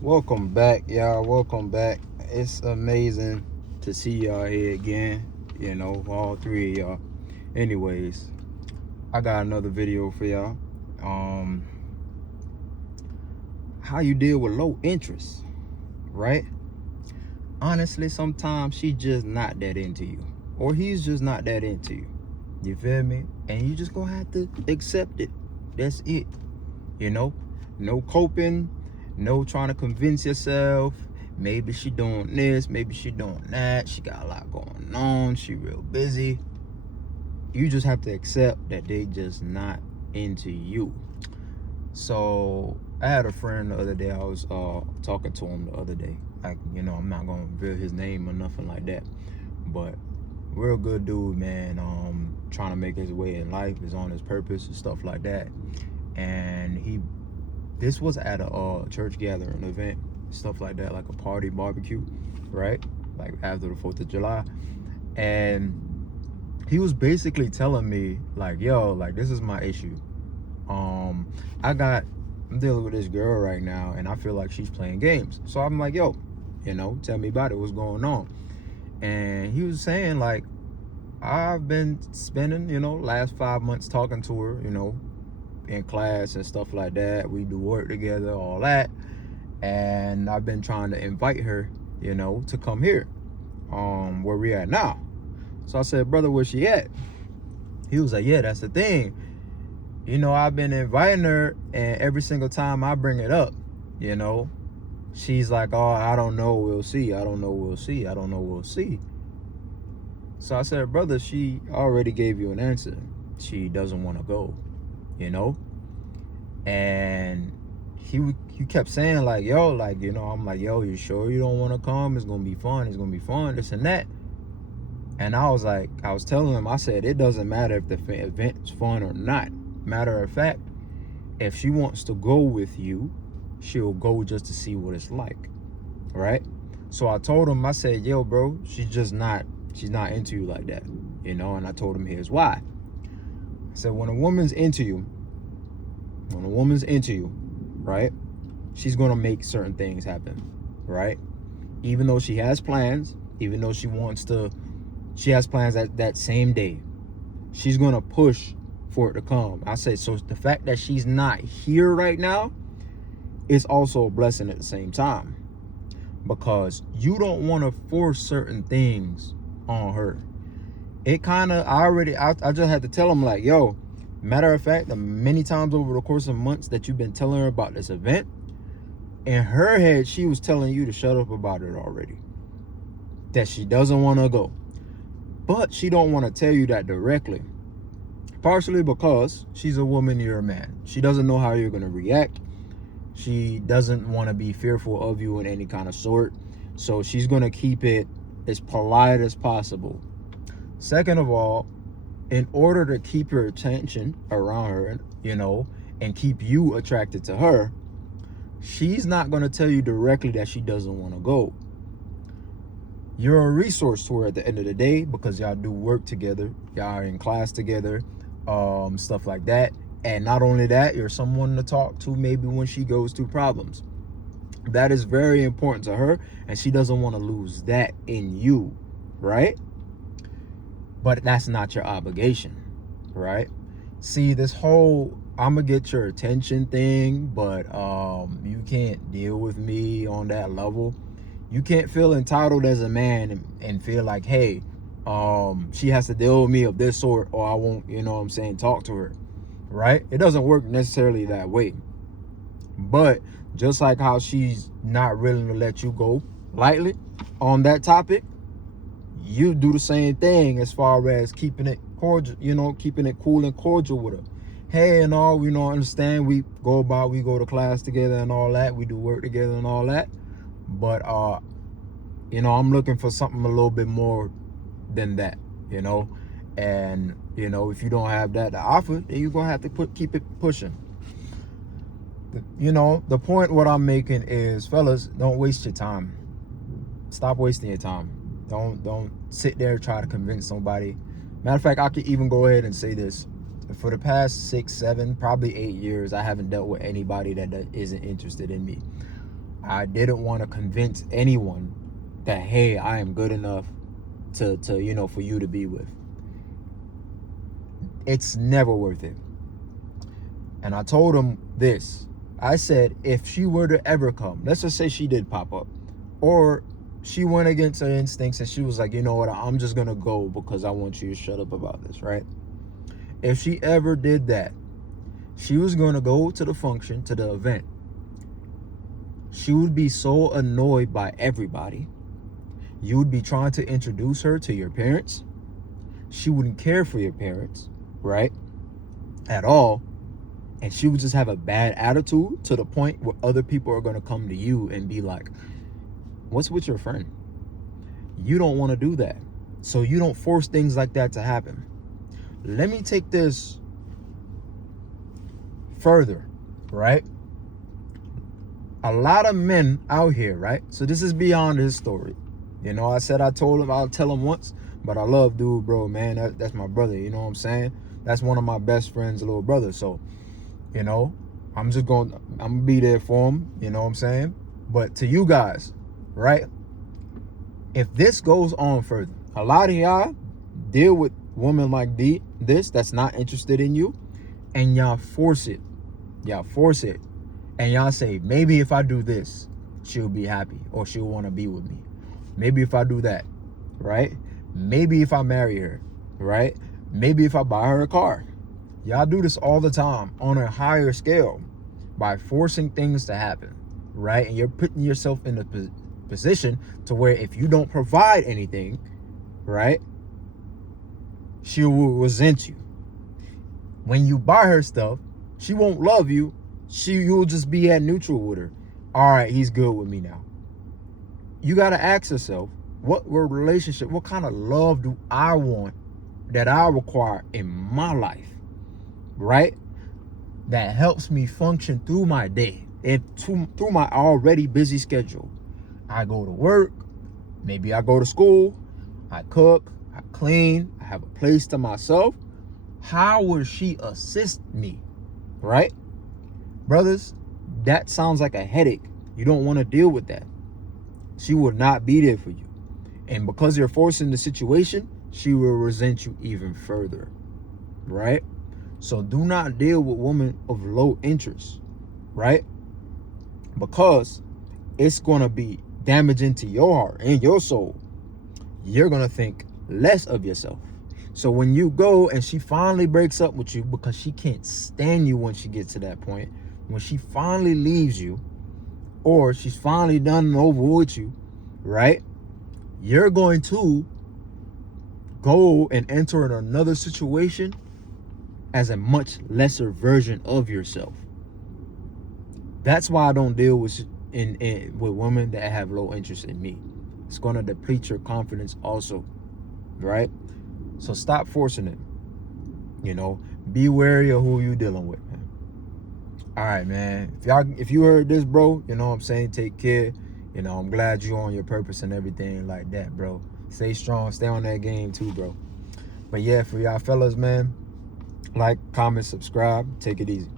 Welcome back, y'all. Welcome back. It's amazing to see y'all here again. All three of y'all. Anyways, I got another video for y'all. Um, how you deal with low interest, right? Honestly, sometimes she's just not that into you, or he's just not that into you. You feel me? And you just gonna have to accept it. That's it. You know, no coping, no trying to convince yourself. Maybe she doing this, maybe she doing that. She got a lot going on. She real busy. You just have to accept that they just not into you. So I had a friend the other day. I was talking to him the other day. I'm not gonna reveal his name or nothing like that, but real good dude, man. Trying to make his way in life, is on his purpose and stuff like that. And this was at a church gathering event, stuff like that, like a party barbecue, right? Like after the 4th of July. And he was basically telling me, like, yo, like, this is my issue. I'm dealing with this girl right now, and I feel like she's playing games. So I'm like, yo, tell me about it. What's going on? And he was saying, like, I've been spending, last 5 months talking to her, in class and stuff like that. We do work together, all that. And I've been trying to invite her, to come here, where we at now. So I said, brother, where she at? He was like, yeah, that's the thing. I've been inviting her, and every single time I bring it up, she's like, oh, I don't know, we'll see. I don't know, we'll see. I don't know, we'll see. So I said, brother, she already gave you an answer. She doesn't want to go, And he kept saying, like, yo, like, I'm like, yo, you sure you don't want to come? It's going to be fun. It's going to be fun, this and that. And I was telling him, I said, it doesn't matter if the event's fun or not. Matter of fact, if she wants to go with you, she'll go just to see what it's like, right? So I told him, I said, yo, bro, she's not into you like that, And I told him, here's why. I said, when a woman's into you, right, she's gonna make certain things happen, right? Even though she has plans, even though she has plans that same day, she's gonna push for it to come. I say, so the fact that she's not here right now is also a blessing at the same time, because you don't want to force certain things on her. It kind of, I just had to tell him, like, yo, matter of fact, the many times over the course of months that you've been telling her about this event, in her head, she was telling you to shut up about it already, that she doesn't want to go. But she don't want to tell you that directly, partially because she's a woman, you're a man. She doesn't know how you're going to react. She doesn't want to be fearful of you in any kind of sort. So she's going to keep it as polite as possible. Second of all, in order to keep your attention around her, and keep you attracted to her, she's not going to tell you directly that she doesn't want to go. You're a resource to her at the end of the day, because y'all do work together, y'all are in class together, stuff like that. And not only that, you're someone to talk to maybe when she goes through problems. That is very important to her, and she doesn't want to lose that in you, right? But that's not your obligation, right? See, this whole I'm gonna get your attention thing, but you can't deal with me on that level. You can't feel entitled as a man and feel like, hey, she has to deal with me of this sort, or I won't, talk to her, right? It doesn't work necessarily that way. But just like how she's not willing to let you go lightly on that topic, you do the same thing as far as keeping it cordial, keeping it cool and cordial with her. Hey, and all, understand we go to class together and all that. We do work together and all that. But, I'm looking for something a little bit more than that, And, if you don't have that to offer, then you're going to have to keep it pushing. The point what I'm making is, fellas, don't waste your time. Stop wasting your time. Don't sit there and try to convince somebody. Matter of fact, I could even go ahead and say this. For the past 6, 7, probably 8 years, I haven't dealt with anybody that isn't interested in me. I didn't want to convince anyone that, hey, I am good enough to for you to be with. It's never worth it. And I told him this. I said, if she were to ever come, let's just say she did pop up, or she went against her instincts and she was like, you know what, I'm just gonna go because I want you to shut up about this, right? If she ever did that, she was gonna go to the function, to the event. She would be so annoyed by everybody. You would be trying to introduce her to your parents. She wouldn't care for your parents, right? At all. And she would just have a bad attitude to the point where other people are going to come to you and be like, what's with your friend? You don't want to do that. So you don't force things like that to happen. Let me take this further, right? A lot of men out here, right? So this is beyond his story. You know, I said I told him I'll tell him once, but I love dude, bro, man. That's my brother, you know what I'm saying? That's one of my best friends' little brother. So, you know, I'm gonna be there for him, you know what I'm saying? But to you guys, right? If this goes on further, a lot of y'all deal with women like this that's not interested in you, and y'all force it. Y'all force it. And y'all say, maybe if I do this, she'll be happy or she'll want to be with me. Maybe if I do that, right? Maybe if I marry her, right? Maybe if I buy her a car. Y'all do this all the time on a higher scale by forcing things to happen, right? And you're putting yourself in a position to where if you don't provide anything, right, she will resent you. When you buy her stuff, she won't love you. You'll just be at neutral with her. All right, he's good with me now. You got to ask yourself, what relationship, what kind of love do I want that I require in my life, right? That helps me function through my day and through my already busy schedule. I go to work, maybe I go to school, I cook, I clean, I have a place to myself. How will she assist me, right? Brothers, that sounds like a headache. You don't want to deal with that. She will not be there for you. And because you're forcing the situation, she will resent you even further, right? So do not deal with women of low interest, right? Because it's going to be damaging to your heart and your soul. You're going to think less of yourself. So when you go and she finally breaks up with you because she can't stand you when she gets to that point, when she finally leaves you, or she's finally done and over with you, right? You're going to go and enter in another situation as a much lesser version of yourself. That's why I don't deal with women that have low interest in me. It's going to deplete your confidence also, right? So stop forcing it. You know, be wary of who you dealing with, man. All right, man. If you heard this, bro, you know what I'm saying? Take care. You know, I'm glad you're on your purpose and everything like that, bro. Stay strong. Stay on that game too, bro. But yeah, for y'all fellas, man, like, comment, subscribe. Take it easy.